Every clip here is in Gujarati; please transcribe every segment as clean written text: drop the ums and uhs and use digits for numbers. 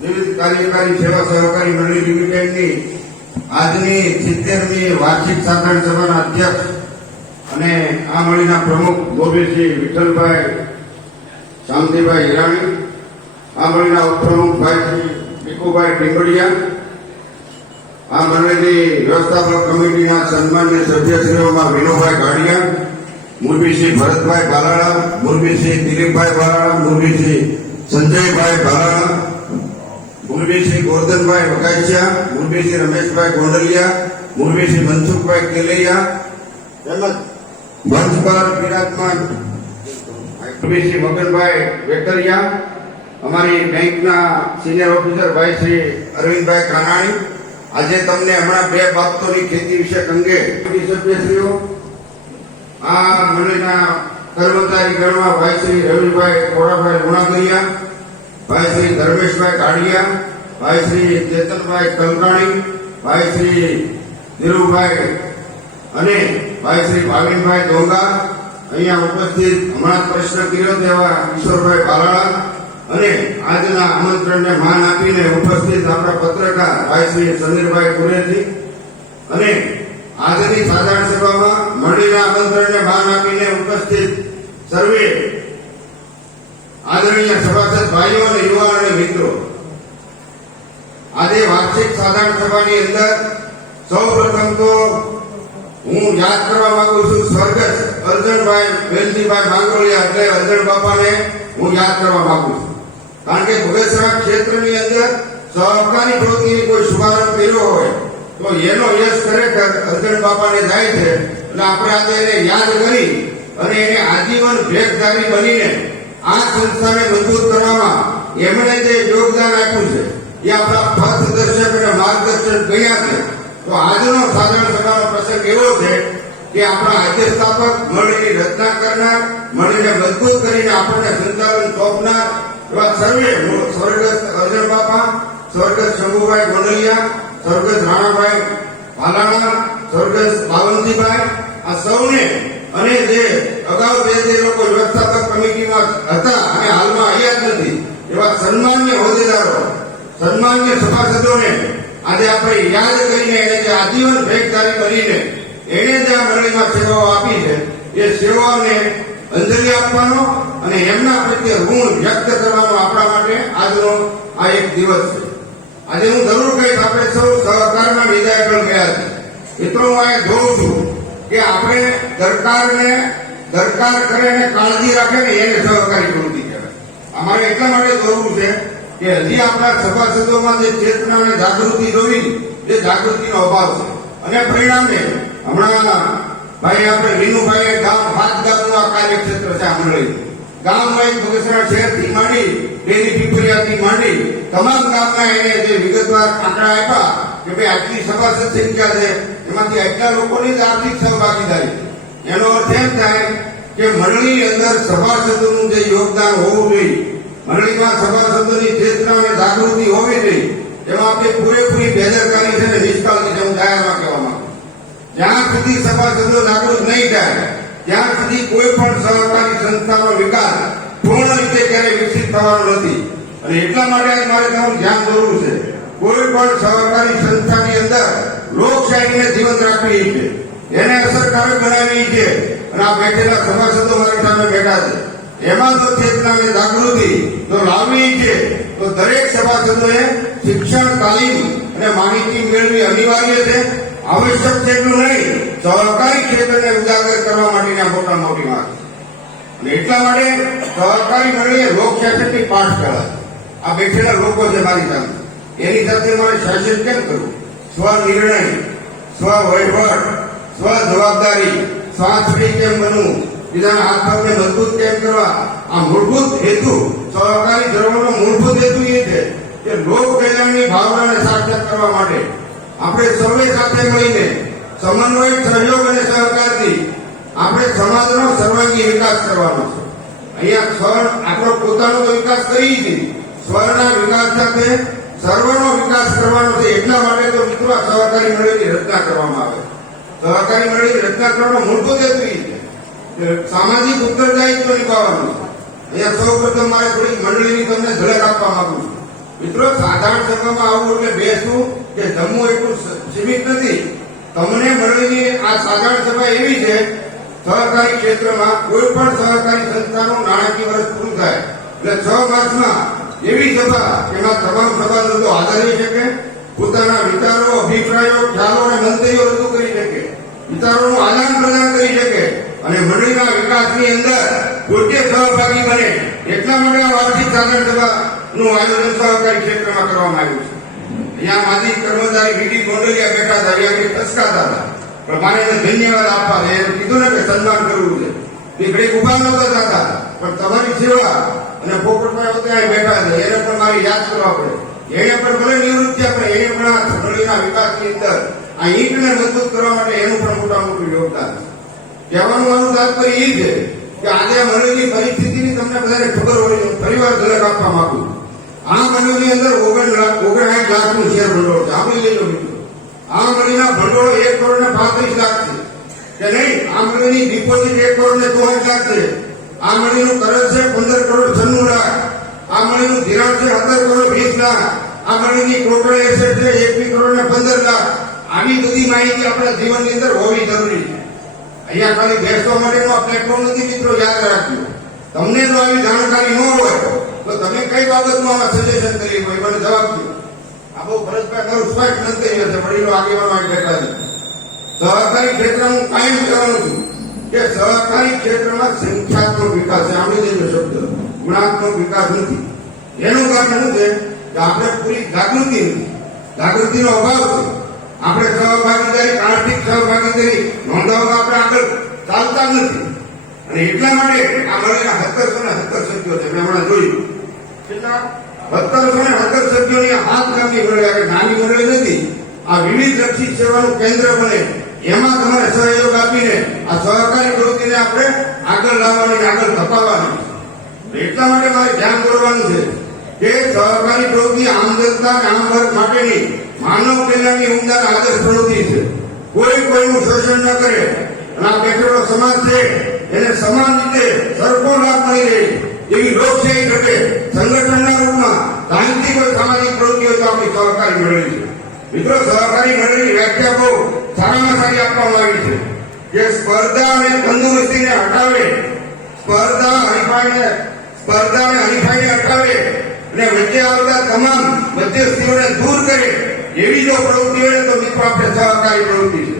વિવિધ કાર્યકારી સેવા સહકારી મંડળી લિમિટેડની આજની 70મી વાર્ષિક સાધારણ સભાના અધ્યક્ષ અને આ મંડળીના પ્રમુખ ગોબીરસિંહ વિઠ્ઠલભાઈ શામજીભાઈ હિરાણી, આ મંડળીના ઉપપ્રમુખ ભાઈ શ્રી ભીખુભાઈ ટીંબડિયા, આ મંડળીની વ્યવસ્થાપક કમિટીના સન્માન્ય સભ્યશ્રીઓમાં વિનોભાઈ ગાડિયા, મુરબીસિંહ ભરતભાઈ બાલાળા, મુરબીસિંહ દિલીપભાઈ બાલાળા, મુરબીસિંહ સંજયભાઈ બાલાળા, મુરબીસિંહ ગોરધનભાઈ વગાસિયા, મુરબીસિંહ રમેશભાઈ ગોંડલિયા, મુરબીસિંહ મનસુખભાઈ કેલૈયા તેમજ મંચ પર બિરાજમાન મુરબીસિંહ મગનભાઈ વેકરિયા, અમારી બેંકના સિનિયર ઓફિસર ભાઈ શ્રી અરવિંદભાઈ કાનાણી. આજે તમને હમણાં બે બાબતોની ખેતી વિશે અંગે સભ્યશ્રીઓ, આ મંડળીના કર્મચારી ગણમાં ભાઈ શ્રી રવિભાઈ કોડાભાઈ ગુણાગરિયા, ભાઈ શ્રી ધર્મેશભાઈ કાડિયા, ભાઈ શ્રી ચેતનભાઈ કલકાણી, ભાઈ શ્રી ધીરુભાઈ અને ભાઈ શ્રી ભાવિનભાઈ ડોંગા અહીંયા ઉપસ્થિત, હમણાં પ્રશ્ન કર્યો તેવા કિશોરભાઈ બાલાળા અને આજના આમંત્રણને માન આપીને ઉપસ્થિત આપણા પત્રકાર ભાઈ શ્રી સમીરભાઈ કુરેજી અને આજની સાધારણ સભામાં મંડળીના આમંત્રણને માન આપીને ઉપસ્થિત સર્વે આદરણીય સભાસદ ભાઈઓ અને યુવાનો અને મિત્રો, આજે વાર્ષિક સાધારણ સભાની અંદર સૌ પ્રથમ તો હું યાદ કરવા માંગુ છું સ્વર્ગસ્થ અર્જણભાઈ વેલજીભાઈ માંગરોળિયા એટલે અર્જણ બાપાને હું યાદ કરવા માંગુ છું. કારણ કે બગસરા ક્ષેત્રની અંદર સહકારી પ્રવૃત્તિની કોઈ શુભારંભ કર્યો હોય તો એનો યશ ખરેખર અર્જણ બાપાને જાય છે. એટલે આપણે આજે એને યાદ કરી અને એને આજીવન ભેખધારી બનીને આ સંસ્થાને મજબૂત કરવામાં એમણે જે યોગદાન આપ્યું છે એ આપણા પથદર્શક અને માર્ગદર્શક ગયા છે. તો આજનો સાધારણ સભાનો પ્રસંગ એવો છે કે આપણા આદ્ય સ્થાપક મંડળીની રચના કરનાર, મંડળીને મજબૂત કરીને આપણને સંચાલન સોંપનાર એવા સર્વે સ્વર્ગસ્થ અર્જણ બાપા, સ્વર્ગસ્થ શંભુભાઈ ગોંડલિયા, સ્વર્ગસ્થ રાણાભાઈ ભાલાળા, સ્વર્ગસ્થ બાવનજીભાઈ, આ સૌને અને જે અગાઉ જે લોકો વ્યવસ્થાપક કમિટીમાં હતા અને હાલમાં આવ્યા જ નથી એવા સન્માન્ય હોદ્દેદારો, સન્માન્ય સભાસદોને આજે આપણે યાદ કરીને એને જે આજીવન ભેખધારી બનીને એને જે આ મંડળીમાં સેવાઓ આપી છે એ સેવાઓને અંજલિ આપવાનો અને એમના પ્રત્યે ઋણ વ્યક્ત કરવાનો આપણા માટે આજનો આ એક દિવસ છે. આજે હું જરૂર કહીશ, આપણે સૌ સહકારમાં વિદાય પણ ગયા છે. મિત્રો હું અહીંયા જોઉં છું કે આપણે દરકાર કરે અને કાળજી રાખે ને એને સહકારી પ્રવૃત્તિ કહેવાય. અમારે એટલા માટે જોવું છે કે હજી આપણા સભાસદોમાં જે ચેતના અને જાગૃતિ જોઈ, જે જાગૃતિનો અભાવ છે અને પરિણામે હમણાં ભાઈ આપણે વિનુભાઈએ ગામ હાથ ગામનું આ કાર્યક્ષેત્ર છે. આ મંડળી ગામમાં બગસરા શહેરથી માંડી ડેરી પીપરિયાથી માંડી તમામ ગામના એને જે વિગતવાર આંકડા આપ્યા કે ભાઈ આટલી સભાસદ સંખ્યા છે, એમાંથી આટલા લોકોની જ આર્થિક સહભાગીદારી. એનો અર્થ એમ થાય કે મંડળીની અંદર સભાસદોનું જે યોગદાન હોવું જોઈએ, મંડળીમાં સભાસદોની ચેતના અને જાગૃતિ હોવી જોઈએ, એમાં આપણે પૂરેપૂરી બેદરકારી છે અને નિષ્કાળજી છે. હું જાહેરમાં કહેવા માંગુ, જ્યાં સુધી સભાસદો જાગૃત નહીં થાય ત્યાં સુધી કોઈ પણ સહકારી સંસ્થાનો વિકાસ પૂર્ણ રીતે ક્યારેય વિકસિત થવાનો નથી. અને એટલા માટે આજ મારે તમારું ધ્યાન દોરવું છે, કોઈ પણ સહકારી સંસ્થાની અંદર લોકશાહીને જીવંત રાખવી છે, એને અસરકારક બનાવવી છે. અને આ બેઠેલા સભાસદો મારી સામે બેઠા છે, એમાં જો ચેતના અને જાગૃતિ જો લાવવી છે તો દરેક સભાસદોએ શિક્ષણ, તાલીમ અને માહિતી મેળવી અનિવાર્ય છે. આવશ્યક છે એટલું નહીં, સહકારી ક્ષેત્રને ઉજાગર કરવા માટેની મોટા મોટી વાત. અને એટલા માટે સહકારી મંડળીએ લોકશાસનની પાઠશાળા, આ બેઠેલા લોકો છે મારી સામે, એની સાથે મારે શાસન કેમ કરવું, સ્વનિર્ણય, સ્વવહીવટ, સ્વ જવાબદારી, સ્વાશ્રય કેમ બનવું, બીજાના હાથ પગને મજબૂત કેમ કરવા, આ મૂળભૂત હેતુ, સહકારી ધર્મનો મૂળભૂત હેતુ એ છે કે લોક કલ્યાણની ભાવનાને સાર્થક કરવા માટે આપણે સૌએ સાથે મળીને સમન્વય, સહયોગ અને સહકારથી આપણે સમાજનો સર્વાંગી વિકાસ કરવાનો છે. અહીંયા આપણો પોતાનો તો વિકાસ કરી જ, સ્વરના વિકાસ સાથે સર્વનો વિકાસ કરવાનો છે. એટલા માટે તો મિત્રો સહકારી મંડળીની રચના કરવામાં આવે. સહકારી મંડળીની રચના કરવાનો મૂળભૂત હેતુ એ છે સામાજિક ઉત્તરદાયિત્વ નિભાવવાનું છે. અહીંયા સૌ પ્રથમ મારે થોડી મંડળીની તમને ઝલક આપવા માંગુ છું. મિત્રો સાધારણ સભામાં આવવું એટલે બેસવું કે જમવું એટલું સીમિત નથી. તમને મળેલી આ સાધારણ સભા એવી છે, સહકારી ક્ષેત્રમાં કોઈ પણ સહકારી સંસ્થાનું નાણાકીય વર્ષ પૂરું થાય એટલે 6 માસમાં એવી સભા એમાં તમામ સભાસદો હાજર રહી શકે, પોતાના વિચારો, અભિપ્રાયો, ખ્યાલો અને મંતવ્યો રજૂ કરી શકે, વિચારોનું આદાન પ્રદાન કરી શકે અને મંડળીના વિકાસની અંદર પોતે સહભાગી બને. એટલા માટે આ વાર્ષિક સાધારણ સભાનું આયોજન સહકારી ક્ષેત્રમાં કરવામાં આવ્યું છે. અહીંયા માજી કર્મચારી વીડી ગોંડલિયા બેઠા હતા, અહીંયા ખસકાતા હતા, પણ મારે એને ધન્યવાદ આપવા છે. એને કીધું ને કે સન્માન કરવું છે. એ ઘડીક ઉભા નહોતા થતા, પણ તમારી સેવા અને પોપટભાઈ ત્યાં બેઠા છે, એને પણ મારી યાદ કરવા પડે. એને પણ ભલે નિવૃત્ત થયા, પણ એને પણ આ મંડળીના વિકાસની અંદર આ ઈંટને મજબૂત કરવા માટે એનું પણ મોટા મોટું યોગદાન છે. કહેવાનું મારું તાત્પર્ય એ છે કે આજે મંડળીની પરિસ્થિતિની તમને બધાને ખબર હોય, ફરીવાર ઝલક આપવા માંગુ. આ મંડળની અંદર 59 લાખનું શેર ભંડોળ છે. આપણે લઈ લો મિત્રો, આ મંડળીના ભંડોળ 1,35 લાખ છે કે નહીં? આ મંડળીની ડિપોઝિટ 1,64 લાખ છે. આ મંડળીનું કરજ છે 15,96 લાખ. આ મંડળીનું ધિરાણ છે 17,20 લાખ. આ મંડળીની ટોટલ એસેટ છે 21,15 લાખ. આવી બધી માહિતી આપણા જીવનની અંદર હોવી જરૂરી છે. અહીંયા ખાલી બેસવા માટેનો પ્લેટફોર્મ નથી મિત્રો, યાદ રાખજો. તમને જો આવી જાણકારી ન હોય તો તમે કઈ બાબતમાં આમાં સજેશન કરી હોય મને જવાબ દો. આ બહુ ભરતભાઈ મારું સ્પષ્ટ મંતવ્ય છે, વડીલો આગેવાનો બેઠા છે. સહકારી ક્ષેત્રમાં હું કાયમ કહેવાનું છું કે સહકારી ક્ષેત્રમાં સંખ્યાત્મક વિકાસ છે, આપણે જેનો શબ્દ ગુણાત્મક વિકાસ નથી. એનું કારણ શું છે કે આપણે પૂરી જાગૃતિ નથી, જાગૃતિનો અભાવ છે. આપણે સહભાગીદારી, આર્થિક સહભાગીદારી નોંધાવવા આપણે આગળ ચાલતા નથી અને એટલા માટે આ મળેલા 1717 સભ્યો છે. મેં હમણાં જોયું કેટલા 1717 સભ્યોની 7 ગામની મંડળી, આ નાની મંડળી નથી. આ વિવિધ લક્ષી સેવાનું કેન્દ્ર બને, એમાં તમારે સહયોગ આપીને આ સહકારી પ્રવૃત્તિને આપણે આગળ લાવવાની, આગળ ધપાવવાની. એટલા માટે મારે ધ્યાન દોરવાનું છે કે સહકારી પ્રવૃત્તિ આમ જનતા અને આમ વર્ગ માટેની માનવ કલ્યાણની ઉમદા આદર્શ પ્રવૃત્તિ છે. કોઈ કોઈનું શોષણ ન કરે અને આ બેઠેલો સમાજ છે એને સમાન રીતે સરખો લાભ મળી રહે એવી લોકશાહી ઘટે સંગઠનના રૂપમાં સાહિત્યિક કોઈ સામાજિક પ્રવૃત્તિઓ તો આપણી સહકારી મંડળી છે. મિત્રો સહકારી મંડળીની વ્યાખ્યા બહુ સારામાં સારી આપવામાં આવી છે કે સ્પર્ધા અને તંદુરસ્તીને હટાવે, સ્પર્ધા અને હરીફાઈને અટકાવે અને વચ્ચે આવતા તમામ મધ્યસ્થીઓને દૂર કરે એવી જો પ્રવૃત્તિ હોય તો મિત્રો આપણે સહકારી પ્રવૃત્તિ છે.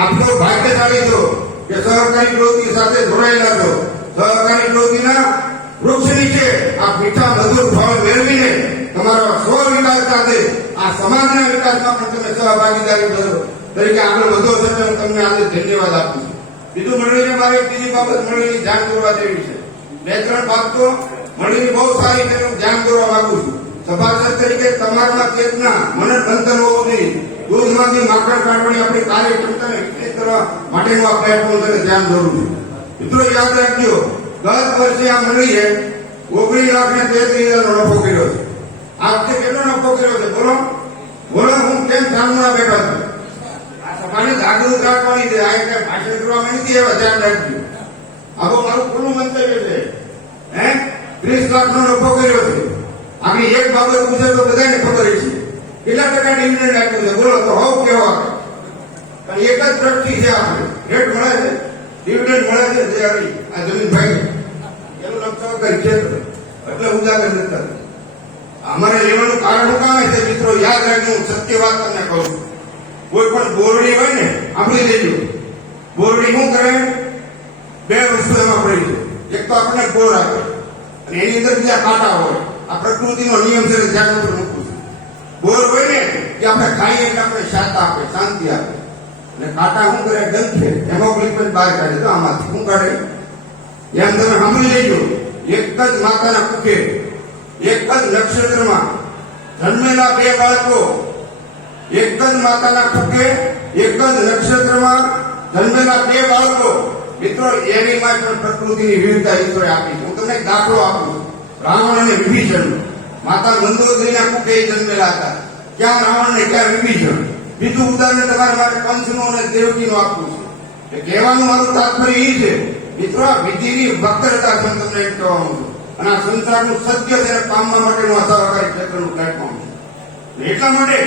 આપ તો ભાગ્યશાળી છો કે સહકારી પ્રવૃત્તિ સાથે જોડાયેલા છો. સહકારી પ્રવૃત્તિના વૃક્ષ નીચે આ મીઠા મધુર ફળ મેળવીને તમારા સ્વ વિકાસ સાથે આ સમાજના વિકાસમાં પણ તમે સહભાગીદારી તરીકે આગળ વધો છો. હું તમને આજે ધન્યવાદ આપું છું. બીજું મંડળીને મારે બીજી બાબત મંડળીની જાણ કરવા જેવી છે. 2-3 બાબત તો મંડળીની બહુ સારી છે, હું ધ્યાન કરવા માંગુ છું. સભાસદ તરીકે તમારા ચેતના મને બંધન હોવું જોઈએ. દૂધમાંથી માખણ કાઢવાની આપણી કાર્યક્ષમતાને વિકસિત કરવા માટેનું આ પ્લેટફોર્મ છે, ધ્યાન દોરું છું. મિત્રો યાદ રાખજો, ગત વર્ષે આ મંડળીએ 19,33,000 નફો કર્યો છે. આ વખતે કેટલો નફો કર્યો છે બોલો બોલો? હું કેમ સામના બેઠા છું? આ સભાને જાગૃત રાખવાની છે, આ એટલે ભાષણ કરવામાં નથી. એવા ધ્યાન રાખજો. આવો મારું ખુલ્લું મંતવ્ય છે. 30 લાખનો નફો કર્યો છે. આની એક બાબત પૂછે તો બધાને ખબર છે કેટલા ટકા ડિવિડન્ડ આપ્યું છે બોલો તો હોવ કેવો આપે? પણ એક જ ટ્રસ્ટી છે, આપણે રેટ મળે છે, ડિવિડન્ડ મળે છે. જે આ જમીનભાઈ એનું નામ સહકારી ક્ષેત્ર એટલે ઉજાગર નથી. અમારે લેવાનું કારણ શું કામ છે મિત્રો? યાદ રાખજો, હું સત્ય વાત તમને કહું છું. કોઈ પણ બોરડી હોય ને, આપણે લેજો બોરડી શું કરે? 2 વસ્તુ એમાં પડી છે. એક તો આપણને બોર આપે અને એની અંદર બીજા કાંટા હોય. આ પ્રકૃતિનો નિયમ છે, ધ્યાન ઉપર મૂકવું છે. બોર હોય ને કે આપણે ખાઈએ એટલે આપણે શાંતા આપે, શાંતિ આપે. અને કાંટા શું કરે? ગંઠે હેમોગ્લોબિન બહાર કાઢે. તો આમાંથી શું કાઢે? એમ તમે સાંભળી લેજો. એક જ માતાના કુખે, એક જ નક્ષત્રમાં જન્મેલા 2 બાળકો, એક જ માતાના કુખે, એક જ નક્ષત્રમાં જન્મેલા 2 બાળકો. મિત્રો એની માં પણ પ્રકૃતિની વિવિધતા ઈશ્વરે આપી છે. હું તમને એક દાખલો આપું છું. રાવણ અને વિભીષણ, માતા મંદોદરીના કુખે જન્મેલા હતા. ક્યાં રાવણ ને ક્યાં વિભીષણ. બીજું ઉદાહરણ તમારે માટે કંસનું અને દેવકીનું આપવું છે. કહેવાનું મારું તાત્પર્ય એ છે મિત્રો, આ વિધિની વક્રતા છે તમને એમ કહેવાનું છું. અને આ સંસારનું સત્ય છે પામવા માટેનું આ સહકારી ક્ષેત્રનું પ્લેટફોર્મ છે. એટલા માટે